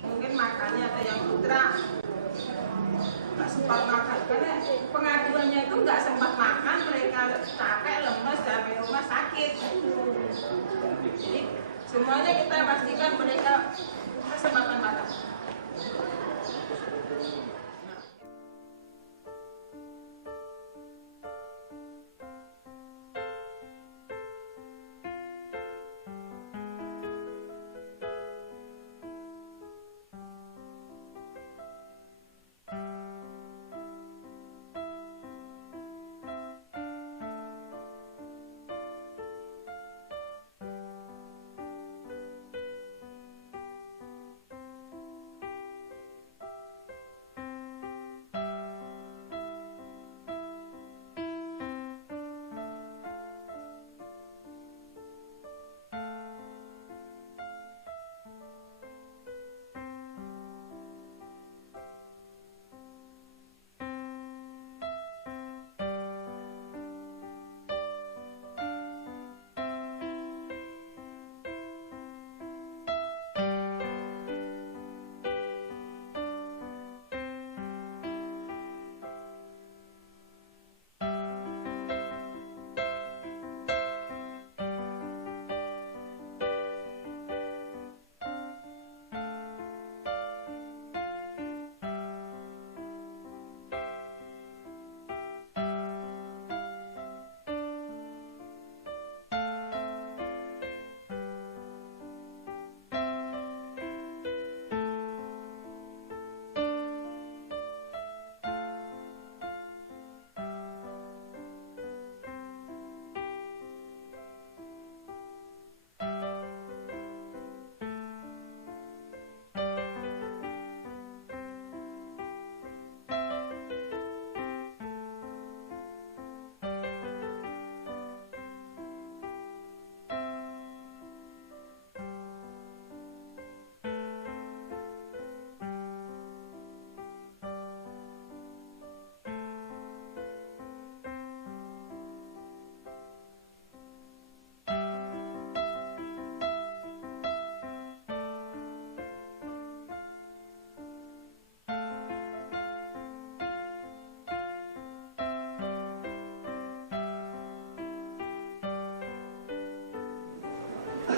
Mungkin makannya ada yang putra nggak sempat makan karena pengaduannya itu nggak sempat makan, mereka capek, lemes, sampai rumah sakit. Jadi semuanya kita pastikan mereka kesempatan makan.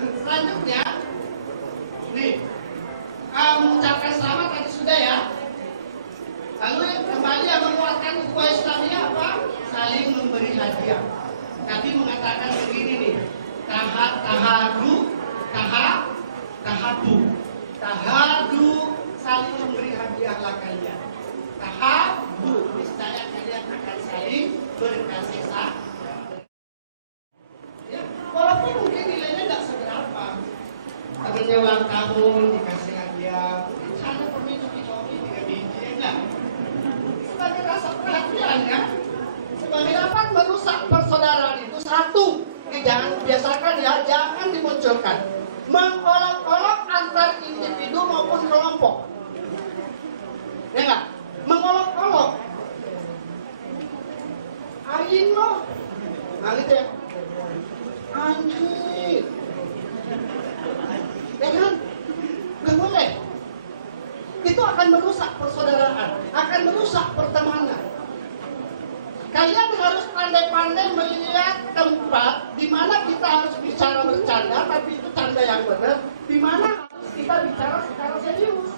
Selanjutnya, nih, mengucapkan selamat tadi sudah ya. Lalu kembali yang menguatkan ukhuwah Islamiyah apa? Saling memberi hadiah. Nabi mengatakan begini nih, tahadu, saling memberi hadiahlah kalian. Tahadu, niscaya kalian akan saling berkasih sayang. Walaupun mungkin nilainya nggak seberapa, temennya ulang tahun dikasih hadiah, sana pergi coba-coba 3 biji, enggak? Sebagai rasa perhatian ya, sebagai apa merusak persaudaraan itu satu, jangan biasakan ya, jangan dimunculkan, mengolok-olok antar individu maupun kelompok, ya enggak? Mengolok-olok, aing loh, nah gitu ya. Anjir, ya kan? Nggak boleh. Itu akan merusak persaudaraan, akan merusak pertemanan. Kalian harus pandai-pandai melihat tempat di mana kita harus bicara bercanda, tapi itu canda yang benar. Di mana harus kita bicara secara serius.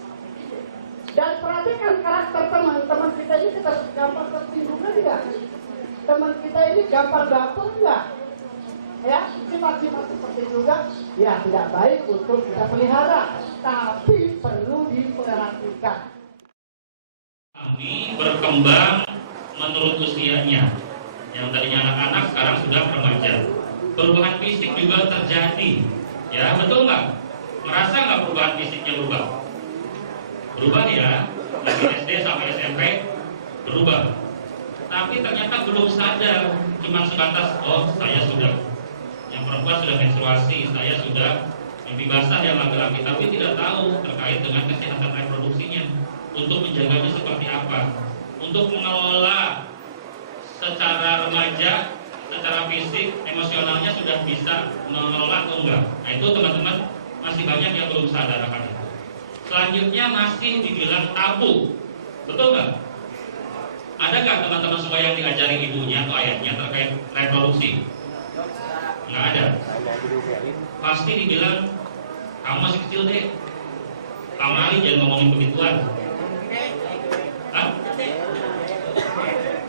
Dan perhatikan karakter teman-teman kita ini, kita gampang tersinggung enggak? Teman kita ini gampang baper enggak? Ya, sifat-sifat seperti juga ya tidak baik untuk kita pelihara, tapi perlu diperhatikan. Kami berkembang menurut usianya, yang tadinya anak-anak sekarang sudah remaja. Perubahan fisik juga terjadi, ya betul nggak? Merasa nggak perubahan fisiknya berubah? Berubah ya, dari SD sampai SMP berubah. Tapi ternyata belum sadar, cuma sebatas oh saya sudah. Yang perempuan sudah menstruasi, saya sudah mimpi basah yang laki-laki, tapi tidak tahu terkait dengan kesehatan reproduksinya. Untuk menjaganya seperti apa, untuk mengelola secara remaja, secara fisik, emosionalnya sudah bisa mengelola atau enggak. Nah itu teman-teman masih banyak yang belum sadar akan itu. Selanjutnya masih dibilang tabu, betul nggak? Ada nggak teman-teman semua yang diajari ibunya atau ayahnya terkait reproduksi? Nggak ada. Pasti dibilang kamu masih kecil deh, kamu Ali jangan ngomongin begituan. Hah?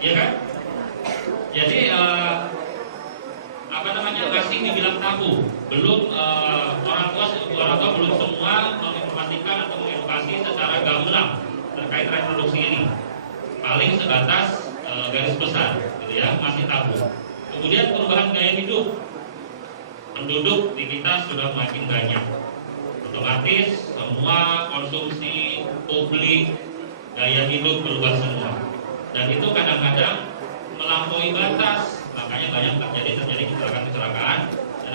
Iya kan? Jadi masih dibilang tabu. Belum orang tua belum semua menginformasikan atau mengedukasi secara gamblang terkait reproduksi ini. Paling sebatas garis besar, gitu ya, masih tabu. Kemudian perubahan gaya hidup, penduduk di kita sudah makin banyak. Otomatis semua konsumsi publik, gaya hidup berubah semua. Dan itu kadang-kadang melampaui batas, makanya banyak terjadi kecelakaan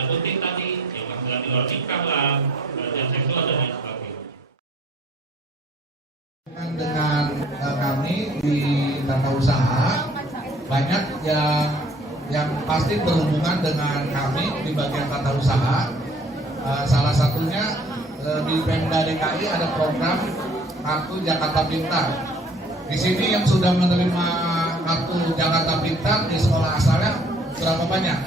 tanda kutip tadi yang menghamilkan di luar nikah lah, pelecehan seksual dan lain sebagainya. Dengan kami di tata usaha banyak yang pasti berhubungan dengan kami di bagian tata usaha. Salah satunya di Pemda DKI ada program Kartu Jakarta Pintar. Di sini yang sudah menerima Kartu Jakarta Pintar di sekolah asalnya berapa banyak?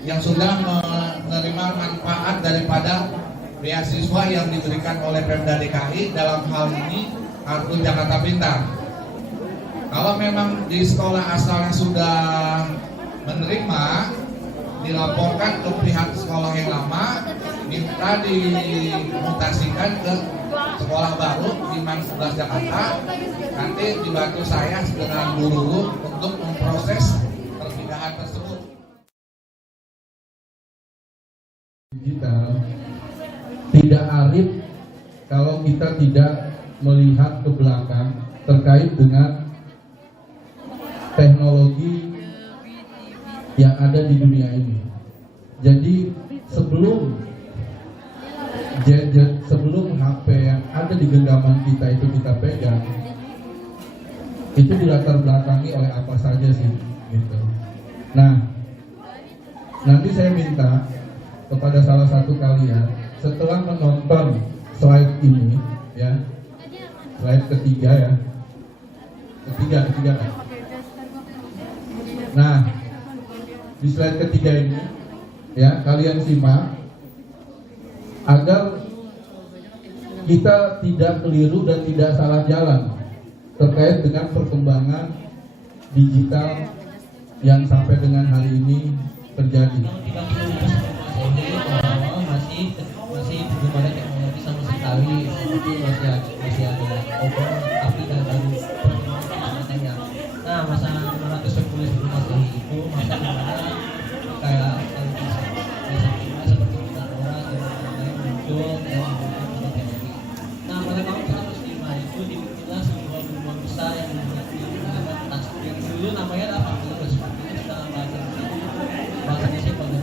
Yang sudah menerima manfaat daripada beasiswa yang diberikan oleh Pemda DKI dalam hal ini Kartu Jakarta Pintar. Kalau memang di sekolah asalnya sudah menerima, dilaporkan ke pihak sekolah yang lama, minta dimutasikan ke sekolah baru di Mang 11 Jakarta. Nanti dibantu saya dengan guru untuk memproses perpindahan tersebut. Digital tidak arif kalau kita tidak melihat ke belakang terkait dengan teknologi yang ada di dunia ini. Jadi sebelum gadget, sebelum HP yang ada di genggaman kita itu kita pegang, itu dilatar belakangi oleh apa saja sih, gitu. Nah, nanti saya minta kepada salah satu kalian setelah menonton slide ini, ya, slide ketiga ya, ketiga kan. Nah, di slide ketiga ini, ya, kalian simak agar kita tidak keliru dan tidak salah jalan terkait dengan perkembangan digital yang sampai dengan hari ini terjadi. Masih belum ada teknologi sama sekali, seperti masih ada obor api dan baru perkembangannya. Nah, masa 510 sebelum Masehi itu masa dimana kayak seperti Pythagoras dan lain-lain muncul dan teknologi. Nah, pada tahun 105 itu dibikinlah sebuah benua besar yang menggunakan tasbih yang dulu namanya adalah papyrus. Ini sekarang bahasanya sih kalau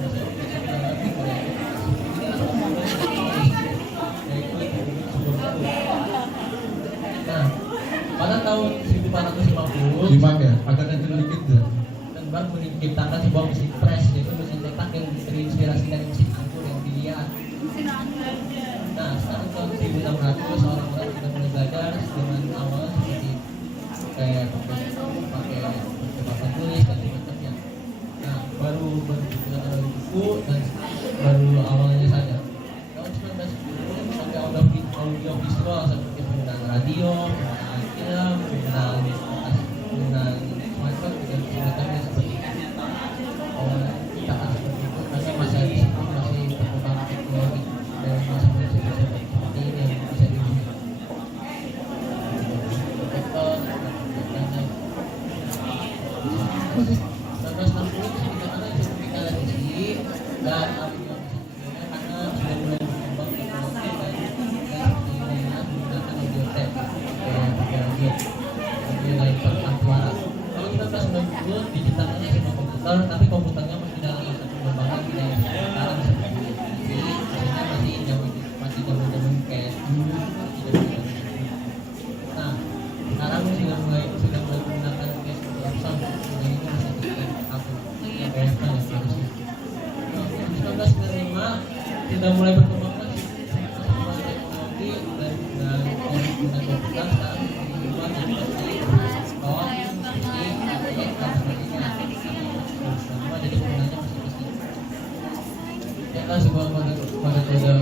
pada tahun 1450 Simak ya, agak sedikit ya. dan baru menciptakan sebuah mesin pres, yaitu mesin cetak yang terinspirasi dari mesin anggur yang dilihat. Nah, sekarang tahun 1600 orang-orang sudah mulai belajar dengan awal seperti kayak pakai papan tulis dan sebagainya. Nah, baru digunakan oleh buku dan baru awalnya saja. Tahun 1910 pakai audio visual seperti penggunaan radio, penggunaan film, penggunaan smartphone dan sebagainya seperti itu. Kita seperti itu karena masih perkembangan teknologi dan masih seperti ini yang bisa diwujudkan. Dan karena sudah mulai berkembang teknologi dan seperti ini menggunakan audio tape pakai radio laser suara. Kalau 1990 diciptakannya sebuah komputer, tapi komputernya masih dalam masa pengembangan tidak sekarang seperti ini. Jadi masih zaman kayak dulu. Nah, sekarang sudah mulai menggunakan kayak seperti Epson dan ini masih sudah mulai berkembang lagi semua teknologi dan komputer sekarang dibuat seperti kawan, fisik, ATS dan sebagainya. Semua jadi penggunanya masing-masing. Adalah sebuah kode komputer yang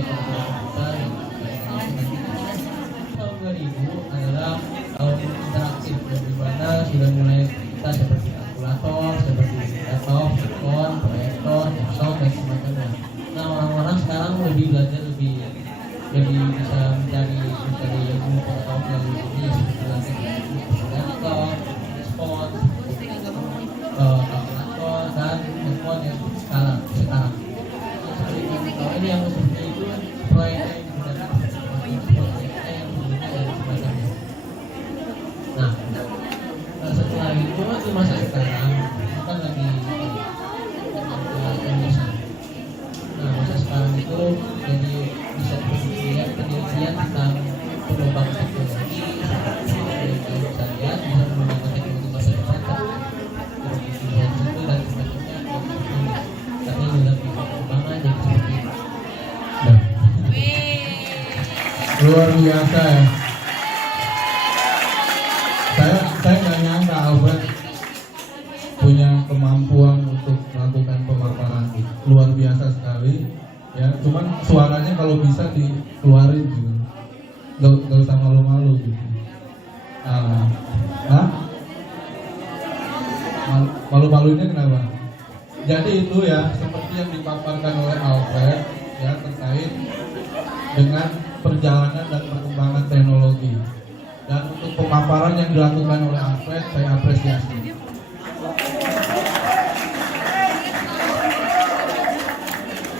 tahun 2000 adalah tahun interaktif, di mana sudah mulai kita seperti kalkulator, seperti laptop, handphone, proyektor, laptop dan semacamnya. Nah, orang-orang sekarang lebih belajar lebih bisa mencari ilmu pengetahuan melalui ini seperti laptop, handphone, kalkulator dan handphone yang sekarang. Kalau ini yang seperti itu proyeknya yang digunakan proyeknya yang sebelumnya dan semacamnya. Nah, setelah itu di masa sekarang kita lagi penelitian. Nah, masa sekarang itu jadi bisa dilihat penelitian tentang pengembangan teknologi. Kalau bisa lihat bisa menggunakan teknologi masa depan seperti itu dan semacamnya. Tapi dalam pengembangan jadi seperti itu. Nah, luar biasa ya. Saya nggak nyangka Alfred punya kemampuan untuk melakukan pemaparan luar biasa sekali ya. Cuman suaranya kalau bisa dikeluarin gitu, nggak usah malu-malu gitu. Malu-malunya kenapa? Jadi itu ya seperti yang dipaparkan oleh Alfred ya terkait dengan perjalanan dan perkembangan teknologi. Dan untuk pemaparan yang dilakukan oleh Alfred saya apresiasi.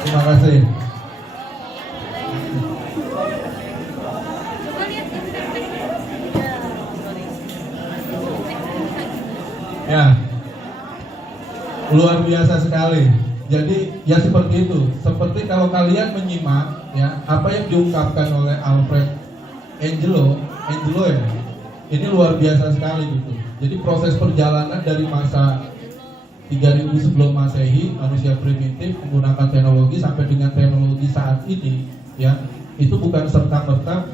Terima kasih. Ya, luar biasa sekali. Jadi ya seperti itu. Seperti kalau kalian menyimak ya apa yang diungkapkan oleh Alfred Angelo ya, ini luar biasa sekali gitu. Jadi proses perjalanan dari masa 3000 sebelum Masehi, manusia primitif menggunakan teknologi sampai dengan teknologi saat ini, ya itu bukan serta-merta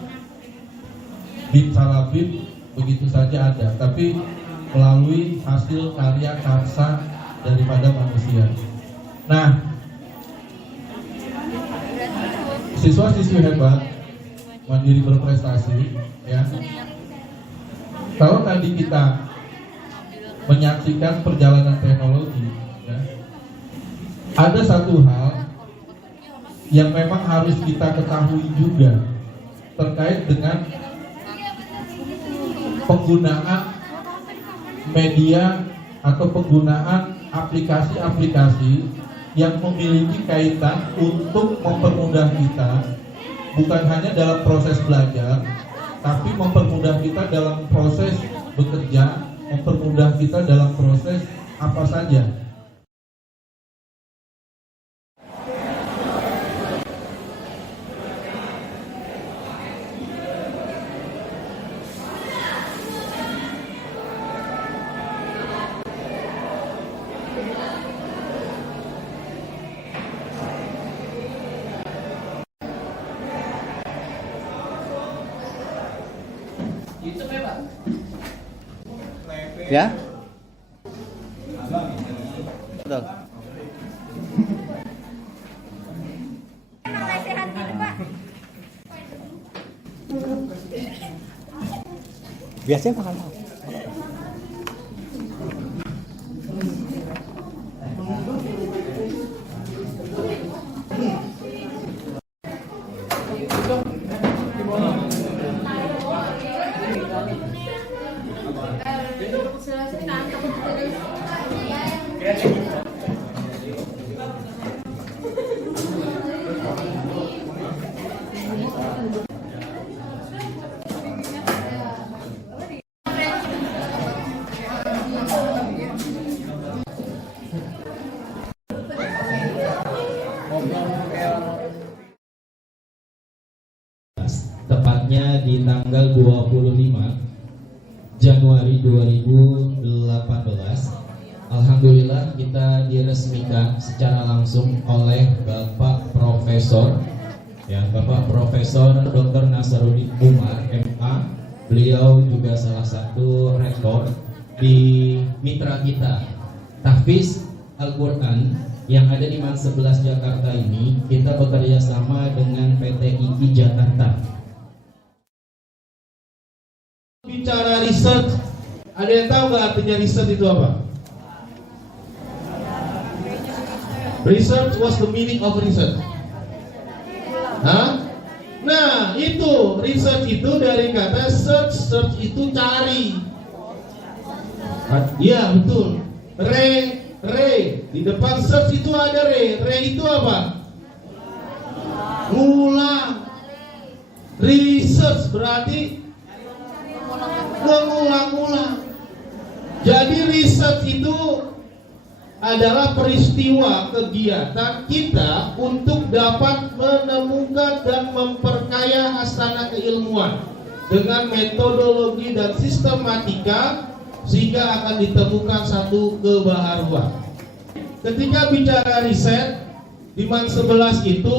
bit salah bit begitu saja ada, tapi melalui hasil karya karsa daripada manusia. Nah, siswa-siswi hebat, mandiri berprestasi, ya. Kalau tadi kita menyaksikan perjalanan teknologi, ya, ada satu hal yang memang harus kita ketahui juga terkait dengan penggunaan media atau penggunaan aplikasi-aplikasi yang memiliki kaitan untuk mempermudah kita bukan hanya dalam proses belajar, tapi mempermudah kita dalam proses bekerja, mempermudah kita dalam proses apa saja. Ya? Betul. Biasanya makan apa? Tepatnya di tanggal 25 Januari 2018, alhamdulillah kita diresmikan secara langsung oleh Bapak Profesor ya, Bapak Profesor Dr. Nasaruddin Umar MA. Beliau juga salah satu rektor di mitra kita Tahfiz Al-Quran yang ada di Man 11 Jakarta ini. Kita bekerja sama dengan PT IKI Jakarta. Bicara research, ada yang tahu nggak artinya research itu apa? Research, what's the meaning of research? Hah? Nah, itu research itu dari kata search. Search itu cari. Iya, betul. Re di depan search itu ada re. Re itu apa? Ngulang. Research berarti mengulang-ulang. Jadi research itu adalah peristiwa kegiatan kita untuk dapat menemukan dan memperkaya hasanah keilmuan dengan metodologi dan sistematika sehingga akan ditemukan satu kebaharuan. Ketika bicara riset di Man 11 itu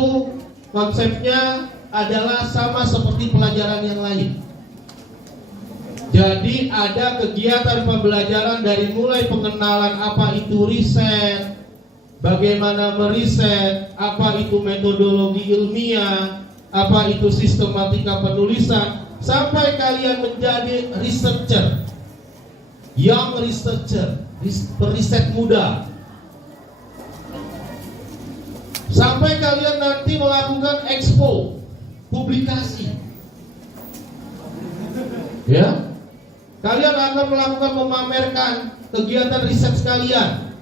konsepnya adalah sama seperti pelajaran yang lain. Jadi ada kegiatan pembelajaran dari mulai pengenalan apa itu riset, bagaimana meriset, apa itu metodologi ilmiah, apa itu sistematika penulisan, sampai kalian menjadi researcher, young researcher, periset muda. Sampai kalian nanti melakukan expo, publikasi. Ya. Kalian akan melakukan memamerkan kegiatan riset sekalian.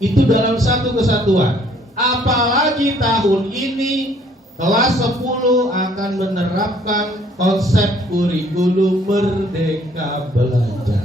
Itu dalam satu kesatuan. Apalagi tahun ini kelas 10 akan menerapkan konsep kurikulum Merdeka Belajar.